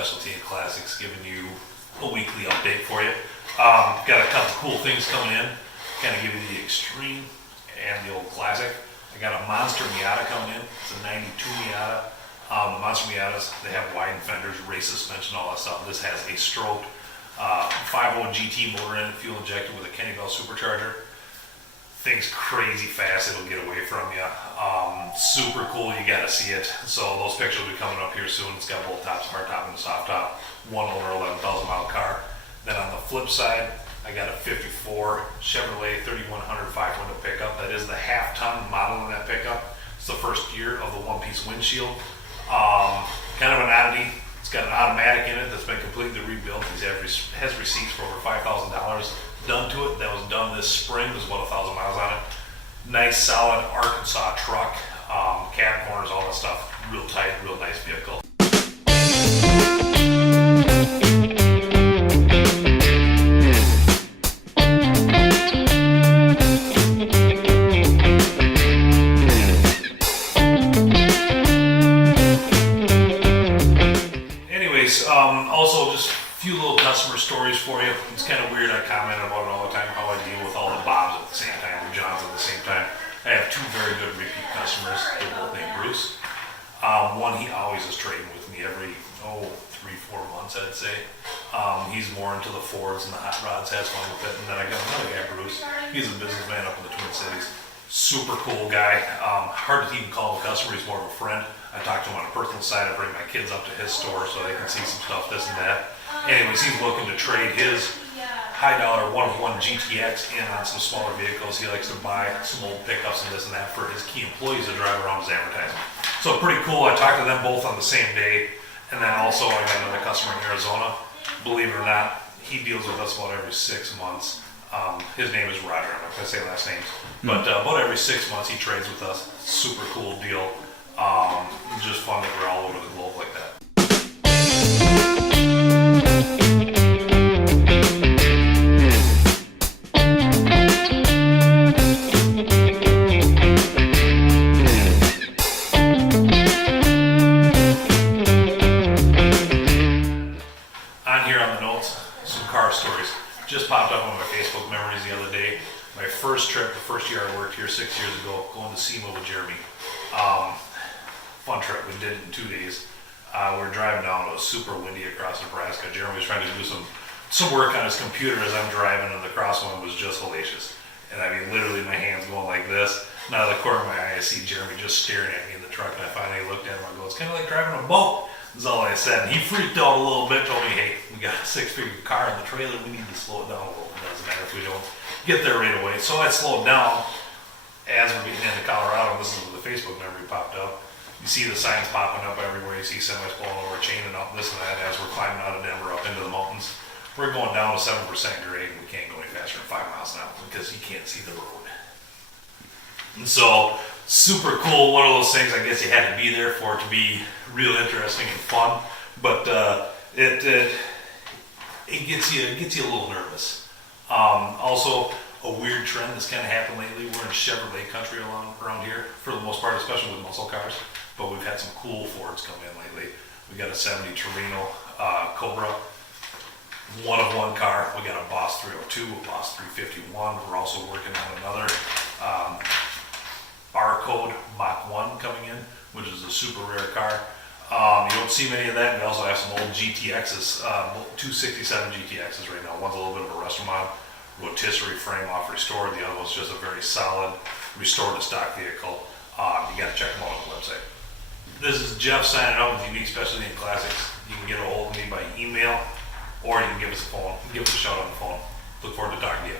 Specialty and Classics, giving you a weekly update for you. Got a couple cool things coming in, kind of give you the Extreme and the old Classic. I got a Monster Miata coming in. It's a 92 Miata. The Monster Miatas, they have widened fenders, race suspension, all that stuff. This has a stroked 5.0 GT motor in it, fuel injected with a Kenny Bell supercharger. Thing's crazy fast, it'll get away from you. Super cool, you gotta see it. So those pictures will be coming up here soon. It's got both tops, hard top and soft top. One owner, 11,000 mile car. Then on the flip side, I got a 54 Chevrolet 3100 5-window pickup. That is the half-ton model in that pickup. It's the first year of the one-piece windshield. Kind of an oddity. It's got an automatic in it that's been completely rebuilt. It has receipts for over $5,000 done to it. That was done this spring. There's about 1,000 miles on it. Nice, solid Arkansas truck. Cab corners, all that stuff. Real tight, real nice vehicle. Also just a few little customer stories for you. It's kind of weird, I comment about it all the time, how I deal with all the Bobs at the same time, the Johns at the same time. I have two very good repeat customers. They're both named Bruce. One, he always is trading with me every, 3-4 months, I'd say. He's more into the Fords and the hot rods, has fun with it. And then I got another guy, Bruce. He's a businessman up in the Twin Cities. Super cool guy. Hard to even call him a customer, he's more of a friend. I talk to him on a personal side. I bring my kids up to his store so they can see some stuff, this and that. Anyways, he's looking to trade his high dollar 1.1 GTX in on some smaller vehicles. He likes to buy some old pickups and this and that for his key employees to drive around his advertising. So pretty cool. I talked to them both on the same day. And then also I got another customer in Arizona. Believe it or not, he deals with us about every 6 months. His name is Roger. I'm not going to say last names. But about every 6 months he trades with us. Super cool deal. Just fun that we're all over the globe like that. On here on the notes, some car stories. Just popped up on my Facebook memories the other day. My first trip, the first year I worked here 6 years ago, going to SEMA with Jeremy. Fun trip, we did it in 2 days. We were driving down, it was super windy across Nebraska. Jeremy was trying to do some work on his computer as I'm driving, and the crosswind was just hellacious. And I mean, literally my hands going like this. And out of the corner of my eye, I see Jeremy just staring at me in the truck, and I finally looked at him, I go, it's kind of like driving a boat. That's all I said. And he freaked out a little bit, told me, hey, we got a 6-figure car in the trailer, we need to slow it down a little. It doesn't matter if we don't get there right away. So I slowed down. As we're getting into Colorado, this is where the Facebook memory popped up. You see the signs popping up everywhere. You see semis pulling over, chaining up, this and that, as we're climbing out of Denver up into the mountains. We're going down to 7% grade, and we can't go any faster than 5 miles an hour because you can't see the road. And so, super cool. One of those things, I guess you had to be there for it to be real interesting and fun. But it gets you a little nervous. Also, a weird trend that's kind of happened lately. We're in Chevrolet country around here for the most part, especially with muscle cars. But we've had some cool Fords come in lately. We got a 70 Torino Cobra, one-of-one car. We got a Boss 302, a Boss 351. We're also working on another R-Code Mach 1 coming in, which is a super rare car. You don't see many of that. We also have some old GTXs, 267 GTXs right now. One's a little bit of a resto model, rotisserie frame off restored. The other one's just a very solid, restored to stock vehicle. You got to check them out on the website. This is Jeff signing out with Unique Specialty and Classics. You can get a hold of me by email, or you can give us a phone. Give us a shout on the phone. Look forward to talking to you.